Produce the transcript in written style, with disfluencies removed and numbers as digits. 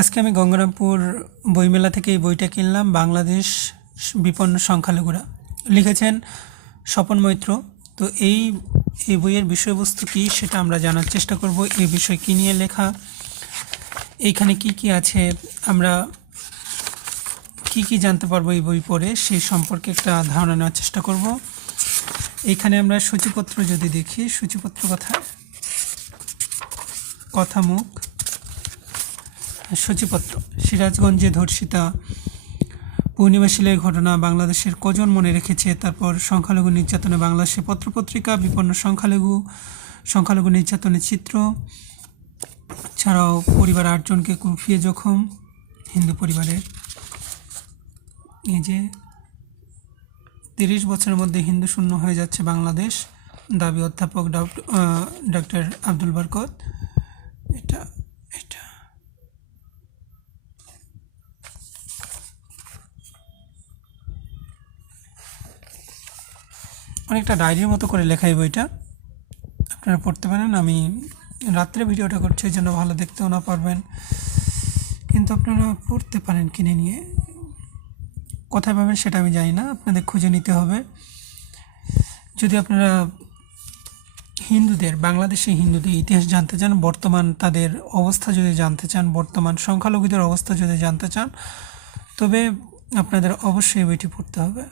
আজকে আমি গঙ্গারামপুর বইমেলা থেকে এই বইটা কিনলাম, বাংলাদেশ বিপন্ন সংখ্যালঘুরা। লিখেছেন স্বপন মৈত্র। তো এই বইয়ের বিষয়বস্তু কী সেটা আমরা জানার চেষ্টা করব। এই বিষয় কী নিয়ে লেখা, এইখানে কি কি আছে, আমরা কি জানতে পারবো এই বই পড়ে, সেই সম্পর্কে একটা ধারণা নেওয়ার চেষ্টা করব। এইখানে আমরা সূচিপত্র যদি দেখি, সূচিপত্র কথামুখ সূচিপত্র, সিরাজগঞ্জে ধর্ষিতা, পূর্ণিমা শিলের ঘটনা, বাংলাদেশের কজন মনে রেখেছে, তারপর সংখ্যালঘু নির্যাতনে বাংলাদেশে পত্রপত্রিকা, বিপন্ন সংখ্যালঘু নির্যাতনের চিত্র, ছাড়াও পরিবার 8 জনকে কুপিয়ে জখম, হিন্দু পরিবারের। এই যে 30 বছরের মধ্যে হিন্দু শূন্য হয়ে যাচ্ছে বাংলাদেশ, দাবি অধ্যাপক ডক্টর আব্দুল বরকত। এটা অনেকটা ডায়েরির মতো করে লেখা এই বইটা, আপনারা পড়তে পারেন। আমি রাত্রে ভিডিওটা করছি, এই জন্য ভালো দেখতেও না পারবেন, কিন্তু আপনারা পড়তে পারেন কিনে নিয়ে। কোথায় পাবেন সেটা আমি জানি না, আপনাদের খুঁজে নিতে হবে। যদি আপনারা বাংলাদেশি হিন্দুদের ইতিহাস জানতে চান, বর্তমান তাদের অবস্থা যদি জানতে চান, বর্তমান সংখ্যালঘুদের অবস্থা যদি জানতে চান, তবে আপনাদের অবশ্যই বইটি পড়তে হবে।